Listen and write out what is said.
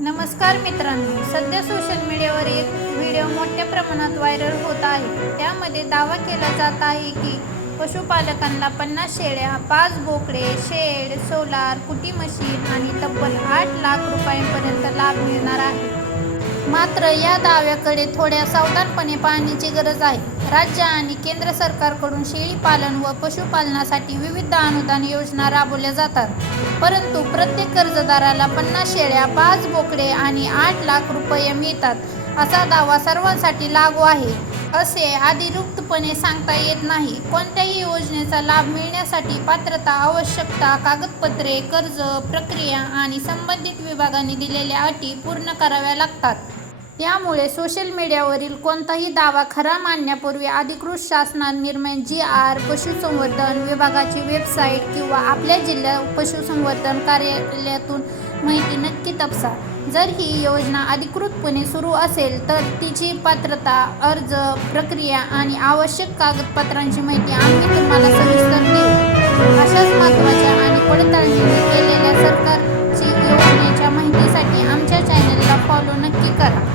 नमस्कार मित्रांनो, सध्या सोशल मीडियावर एक व्हिडिओ मोठ्या प्रमाणात व्हायरल होत आहे. त्यामध्ये दावा केला जात आहे की पशुपालकांना 50 शेळ्या, 5 बोकडे, शेड, सोलार, कुटी मशीन आणि तब्बल 8 लाख रुपयांपर्यंत लाभ मिळणार आहे. मात्र या दाव्याकडे थोड्या सावधानपणे पाहण्याची गरज आहे. राज्य आणि केंद्र सरकारकडून शेळी पालन व पशुपालनासाठी विविध अनुदान योजना राबवल्या जातात. परंतु प्रत्येक कर्जदाराला 50 शेळ्या, 5 बोकडे आणि 8 लाख रुपये मिळतात असा दावा सर्वांसाठी लागू आहे असे अधिकृतपणे सांगता येत नाही. कोणत्याही योजनेचा लाभ मिळण्यासाठी पात्रता, आवश्यकता, कागदपत्रे, कर्ज प्रक्रिया आणि संबंधित विभागांनी दिलेल्या अटी पूर्ण कराव्या लागतात. त्यामुळे सोशल मीडियावरील कोणताही दावा खरा मानण्यापूर्वी अधिकृत शासनानिर्मित जी.आर., पशुसंवर्धन विभागाची वेबसाईट किंवा आपल्या जिल्हा पशुसंवर्धन कार्यालयातून माहिती नक्की तपासा. जर ही योजना अधिकृतपणे सुरू असेल तर तिची पात्रता, अर्ज प्रक्रिया आणि आवश्यक कागदपत्रांची माहिती आम्ही तुम्हाला सविस्तर देऊ. अशाच महत्त्वाच्या आणि पडताळणी केलेल्या सरकारची योजनेच्या माहितीसाठी आमच्या चॅनेलला फॉलो नक्की करा.